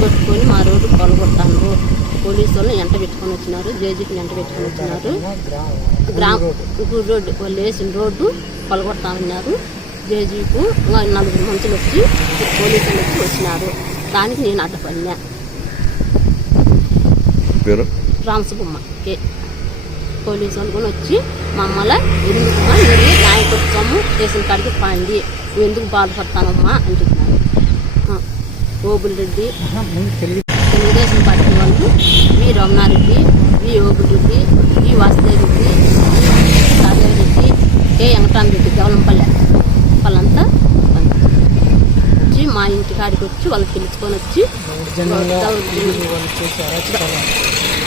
పెట్టుకొని మా road పాల్గొడతాను police వాళ్ళు ఎంట పెట్టుకొని వచ్చినారు జేజీపీని ఎంట పెట్టుకొని వచ్చినారు. గ్రామ రోడ్డు వాళ్ళు వేసిన రోడ్డు పలగొడతా ఉన్నారు. జేజీకు నలుగురు మనుషులు వచ్చి పోలీసులు వచ్చి వచ్చినారు. దానికి నేను అడ్డపడినా. రామసుబొమ్మ కే. పోలీసు వాళ్ళు వచ్చి మమ్మల్ని ఎందుకమ్మా మీరు న్యాయం స్టేషన్ కాడికి పండి ఎందుకు బాధపడతానమ్మా అని ఓబుల్ రెడ్డి. తెలుగుదేశం పార్టీ వాళ్ళు V Ramanareddy V Obul Reddy V Vasudev Reddy Rajeev Reddy K Venkataramareddy Gavalampalle వాళ్ళంతా వచ్చి మా ఇంటి కాడికి వచ్చి వాళ్ళు పిలుచుకొని వచ్చి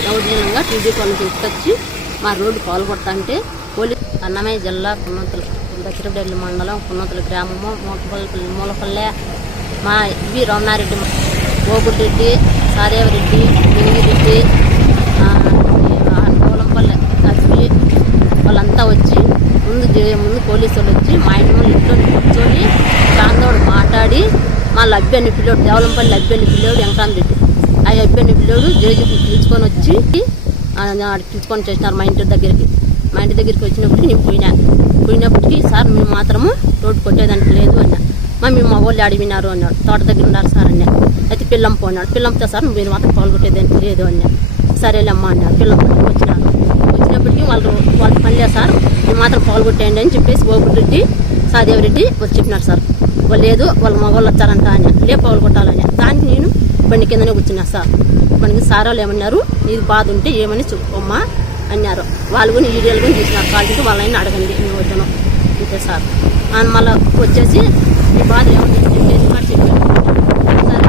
దౌర్జన్యంగా టీడీపీ వాళ్ళని తీసుకొచ్చి మా రోడ్డు పాల్గొడతాంటే పోలీస్ అన్నమయ్య జిల్లా పున్నతుల దచ్చిరపల్లి మండలం పున్నతుల గ్రామము మూలపల్లి మూలపల్లె మా వి రమణారెడ్డి గోగురెడ్డి సాదేవరెడ్డి లింగిరెడ్డి కోలంపల్లె లక్ష్మి వాళ్ళంతా వచ్చి ముందు ముందు పోలీసు వాళ్ళు వచ్చి మా ఇంటి ముందు ఇంట్లో కూర్చొని ప్రాంతోడు మాట్లాడి మా లభ్యని పిల్లోడు దేవలంపల్లి లభ్యని పిల్లోడు వెంకటరామరెడ్డి ఆ అబ్బాయిని పిల్లోడు జేజీకి పిలుచుకొని వచ్చి పిలుచుకొని చేసినారు మా ఇంటి దగ్గరికి. మా ఇంటి దగ్గరికి వచ్చినప్పటికి నేను పోయినా. పోయినప్పటికీ సార్ మేము మాత్రము రోడ్డు కొట్టేదానికి లేదు అన్నా. మా మా వాళ్ళు అడిగినారు అన్నాడు. తోట దగ్గర ఉన్నారు సార్ అన్నా అయితే పిల్లం పోన్నాడు పిల్లంతో సార్ మీరు మాత్రం పాల్గొట్టేదేం లేదు అన్నా సరేలేమ్మా అన్నాడు పిల్లం వచ్చినారు. వచ్చినప్పటికీ వాళ్ళు వాళ్ళు పనిలే సార్ మీరు మాత్రం పాల్గొట్టేయండి అని చెప్పేసి రెడ్డి సాదేవరెడ్డి వచ్చి చెప్పినారు సార్. వాళ్ళు లేదు వాళ్ళ మగవాళ్ళు వచ్చారంట అని లే పాల్గొట్టాలని దానికి నేను బండి కిందనే కూర్చున్నా సార్. బండికి సార్ వాళ్ళు ఏమన్నారు నీది బాధ ఉంటే ఏమని చెప్పుకోమ్మా అన్నారు. వాళ్ళు కూడా వీడియోలు కూడా తీసినారు కాల్చుంటే వాళ్ళని అడగండి నేను వచ్చాను అంతే సార్. అని మళ్ళీ వచ్చేసి మీ బాధ ఏమని చెప్పేసి మాట చెప్పారు.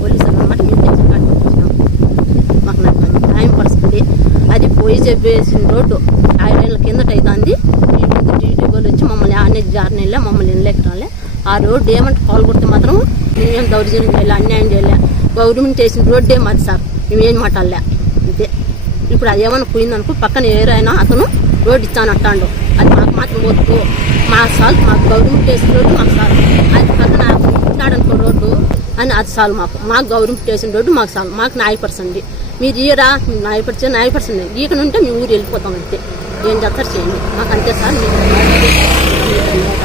పోలీసులు మాకు నాకు అది పోయి చెప్పేసిన రోడ్డు ఐదేళ్ళ కిందట అవుతుంది టీటీ వాళ్ళు వచ్చి మమ్మల్ని ఆనే జారిన వెళ్ళా మమ్మల్ని వెళ్ళలేక రాలే. ఆ రోడ్డు ఏమంటే పాల్గొడితే మాత్రం మేమేం దౌర్జన్యం చేయాలి అన్యాయం చేయలే. గవర్నమెంట్ చేసిన రోడ్డే మాది సార్. మేమేం మాట్లాడలే. అంతే. ఇప్పుడు అది ఏమైనా పోయిందనుకో పక్కన ఎవరైనా అతను రోడ్డు ఇచ్చాను అంటాడు. అది మాకు మాత్రం వద్దు. మా సాల్ మాకు గవర్నమెంట్ చేసిన రోడ్డు మాకు సాల్ అది పక్కన ఇచ్చాడనుకో అనుకో రోడ్డు అని అది చాలు మాకు. మాకు గవర్నమెంట్ చేసిన రోడ్డు మాకు చాలు. మాకు న్యాయపరచండి మీరు ఈరా న్యాయపరిచే న్యాయపరచండి ఈకనుంటే మీ ఊరు వెళ్ళిపోతాం అంతే. ఏం చేస్తారు చేయండి. మాకు అంతే సార్ మీరు